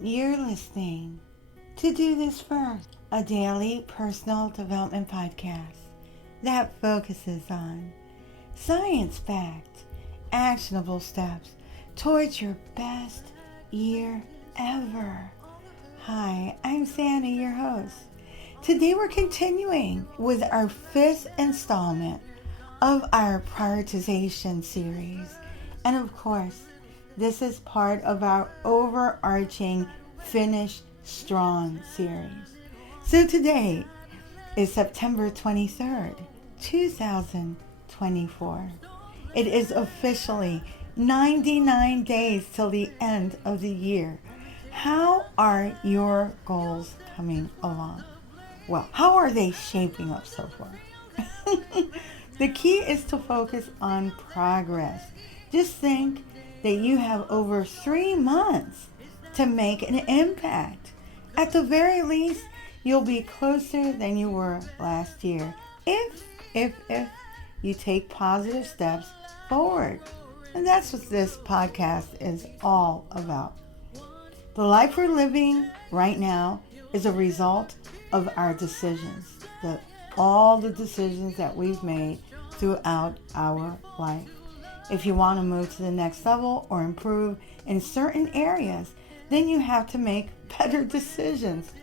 You're listening to Do This First, a daily personal development podcast that focuses on science-backed, actionable steps towards your best year ever. Hi, I'm Sandy, your host. Today we're continuing with our fifth installment of our prioritization series. And of course, this is part of our overarching Finish Strong series. So today is September 23rd, 2024. It is officially 99 days till the end of the year. How are your goals coming along? Well, how are they shaping up so far? The key is to focus on progress. Just think that you have over 3 months to make an impact. At the very least, you'll be closer than you were last year if you take positive steps forward. And that's what this podcast is all about. The life we're living right now is a result of our decisions, all the decisions that we've made throughout our life. If you want to move to the next level or improve in certain areas, then you have to make better decisions.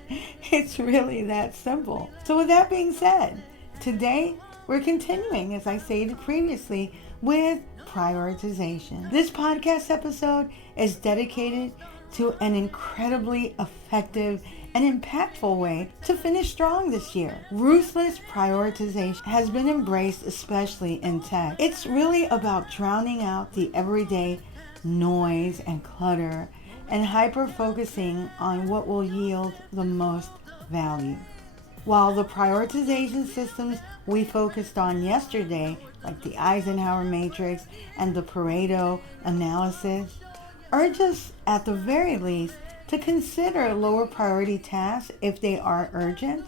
It's really that simple. So with that being said, today we're continuing, as I stated previously, with prioritization. This podcast episode is dedicated to an incredibly effective and impactful way to finish strong this year. Ruthless prioritization has been embraced, especially in tech. It's really about drowning out the everyday noise and clutter and hyper-focusing on what will yield the most value. While the prioritization systems we focused on yesterday, like the Eisenhower matrix and the Pareto analysis, urge us at the very least to consider lower priority tasks if they are urgent.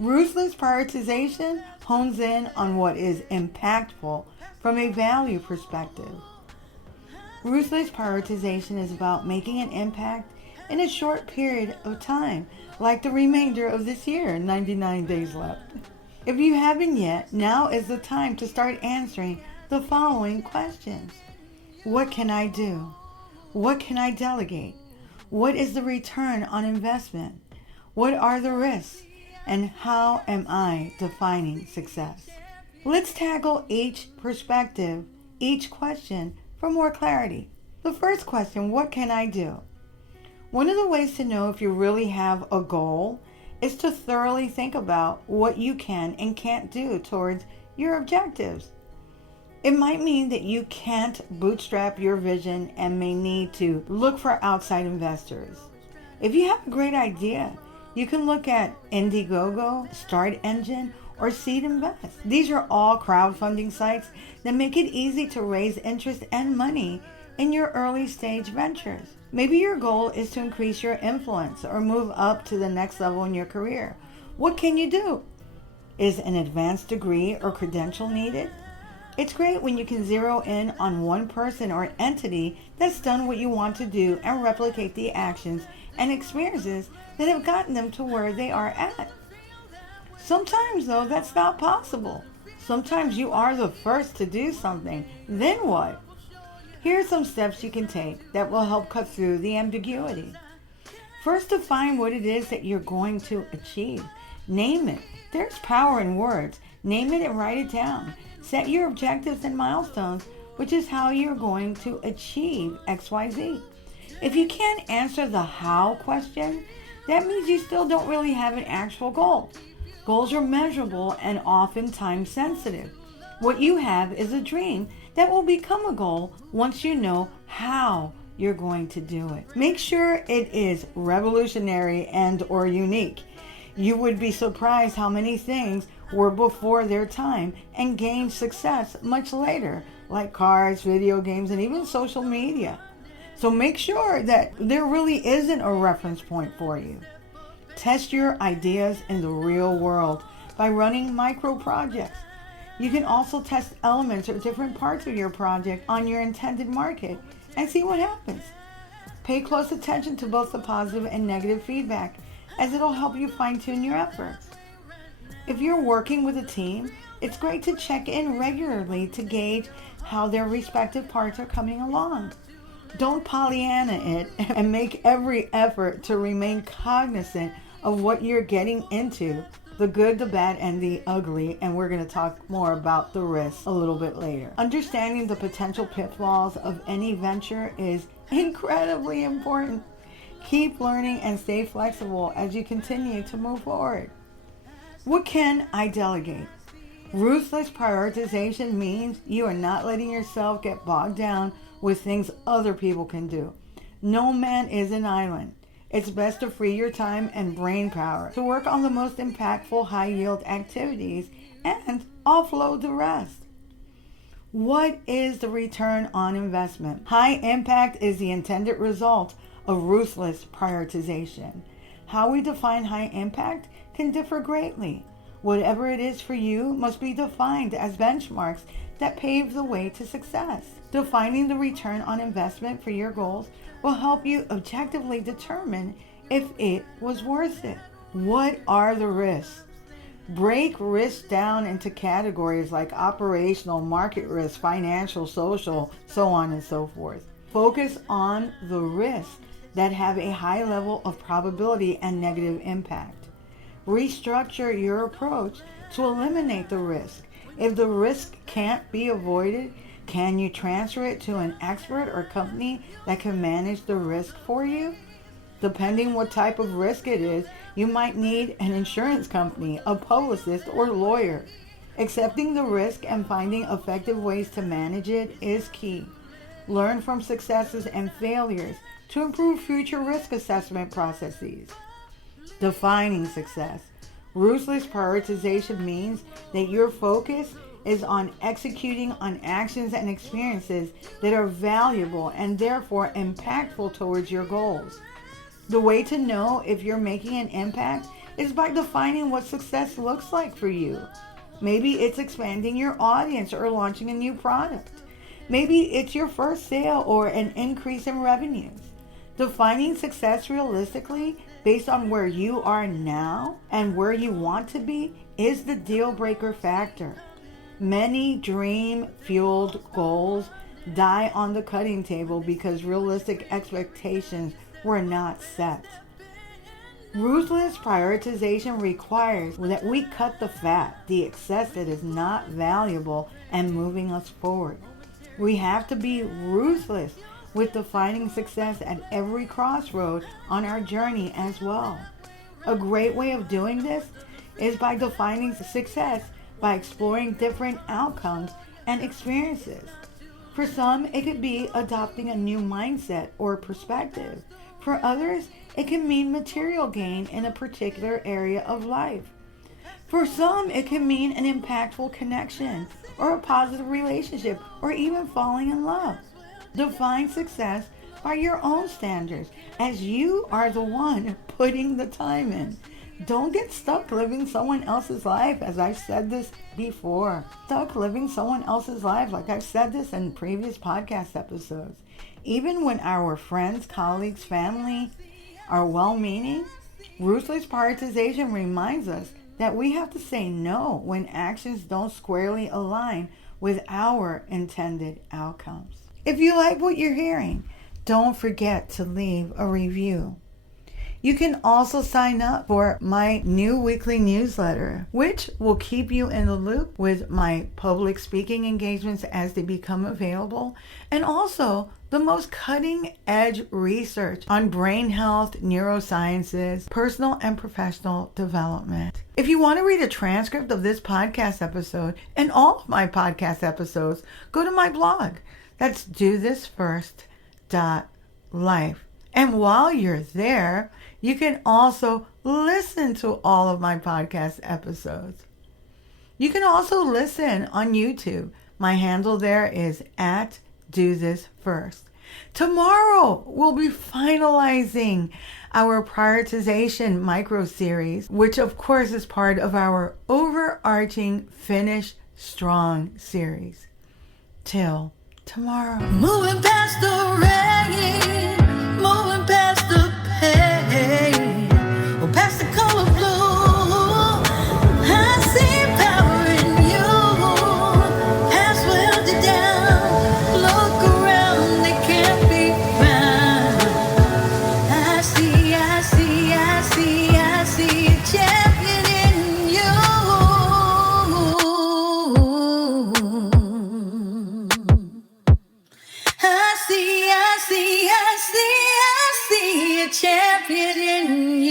Ruthless prioritization hones in on what is impactful from a value perspective. Ruthless prioritization is about making an impact in a short period of time, like the remainder of this year, 99 days left. If you haven't yet, now is the time to start answering the following questions. What can I do? What can I delegate? What is the return on investment? What are the risks? And how am I defining success? Let's tackle each perspective, each question for more clarity. The first question, what can I do? One of the ways to know if you really have a goal is to thoroughly think about what you can and can't do towards your objectives. It might mean that you can't bootstrap your vision and may need to look for outside investors. If you have a great idea, you can look at Indiegogo, Start Engine, or Seed Invest. These are all crowdfunding sites that make it easy to raise interest and money in your early stage ventures. Maybe your goal is to increase your influence or move up to the next level in your career. What can you do? Is an advanced degree or credential needed? It's great when you can zero in on one person or entity that's done what you want to do and replicate the actions and experiences that have gotten them to where they are at. Sometimes, though, that's not possible. Sometimes you are the first to do something. Then what? Here are some steps you can take that will help cut through the ambiguity. First, define what it is that you're going to achieve. Name it. There's power in words. Name it and write it down. Set your objectives and milestones, which is how you're going to achieve XYZ. If you can't answer the how question, that means you still don't really have an actual goal. Goals are measurable and often time sensitive. What you have is a dream that will become a goal once you know how you're going to do it. Make sure it is revolutionary and or unique. You would be surprised how many things were before their time and gained success much later, like cars, video games, and even social media. So make sure that there really isn't a reference point for you. Test your ideas in the real world by running micro projects. You can also test elements or different parts of your project on your intended market and see what happens. Pay close attention to both the positive and negative feedback, as it'll help you fine-tune your efforts. If you're working with a team, it's great to check in regularly to gauge how their respective parts are coming along. Don't Pollyanna it and make every effort to remain cognizant of what you're getting into, the good, the bad, and the ugly, and we're going to talk more about the risks a little bit later. Understanding the potential pitfalls of any venture is incredibly important. Keep learning and stay flexible as you continue to move forward. What can I delegate? Ruthless prioritization means you are not letting yourself get bogged down with things other people can do. No man is an island. It's best to free your time and brain power to work on the most impactful high-yield activities and offload the rest. What is the return on investment? High impact is the intended result of ruthless prioritization. How we define high impact can differ greatly. Whatever it is for you must be defined as benchmarks that pave the way to success. Defining the return on investment for your goals will help you objectively determine if it was worth it. What are the risks? Break risk down into categories like operational, market risk, financial, social, so on and so forth. Focus on the risks that have a high level of probability and negative impact. Restructure your approach to eliminate the risk. If the risk can't be avoided, can you transfer it to an expert or company that can manage the risk for you? Depending what type of risk it is, you might need an insurance company, a publicist, or lawyer. Accepting the risk and finding effective ways to manage it is key. Learn from successes and failures to improve future risk assessment processes. Defining success. Ruthless prioritization means that your focus is on executing on actions and experiences that are valuable and therefore impactful towards your goals. The way to know if you're making an impact is by defining what success looks like for you. Maybe it's expanding your audience or launching a new product. Maybe it's your first sale or an increase in revenues. Defining success realistically based on where you are now and where you want to be is the deal breaker factor. Many dream-fueled goals die on the cutting table because realistic expectations were not set. Ruthless prioritization requires that we cut the fat, the excess that is not valuable and moving us forward. We have to be ruthless with defining success at every crossroad on our journey as well. A great way of doing this is by defining success by exploring different outcomes and experiences. For some, it could be adopting a new mindset or perspective. For others, it can mean material gain in a particular area of life. For some, it can mean an impactful connection or a positive relationship or even falling in love. Define success by your own standards, as you are the one putting the time in. Don't get stuck living someone else's life, as I've said this before. Stuck living someone else's life, like I've said this in previous podcast episodes. Even when our friends, colleagues, family are well-meaning, ruthless prioritization reminds us that we have to say no when actions don't squarely align with our intended outcomes. If you like what you're hearing, don't forget to leave a review. You can also sign up for my new weekly newsletter, which will keep you in the loop with my public speaking engagements as they become available, and also the most cutting-edge research on brain health, neurosciences, personal and professional development. If you want to read a transcript of this podcast episode and all of my podcast episodes, go to my blog. That's dothisfirst.life. And while you're there, you can also listen to all of my podcast episodes. You can also listen on YouTube. My handle there is @DoThisFirst. Tomorrow, we'll be finalizing our prioritization micro-series, which of course is part of our overarching Finish Strong series. Till tomorrow. Moving past the rain, champion in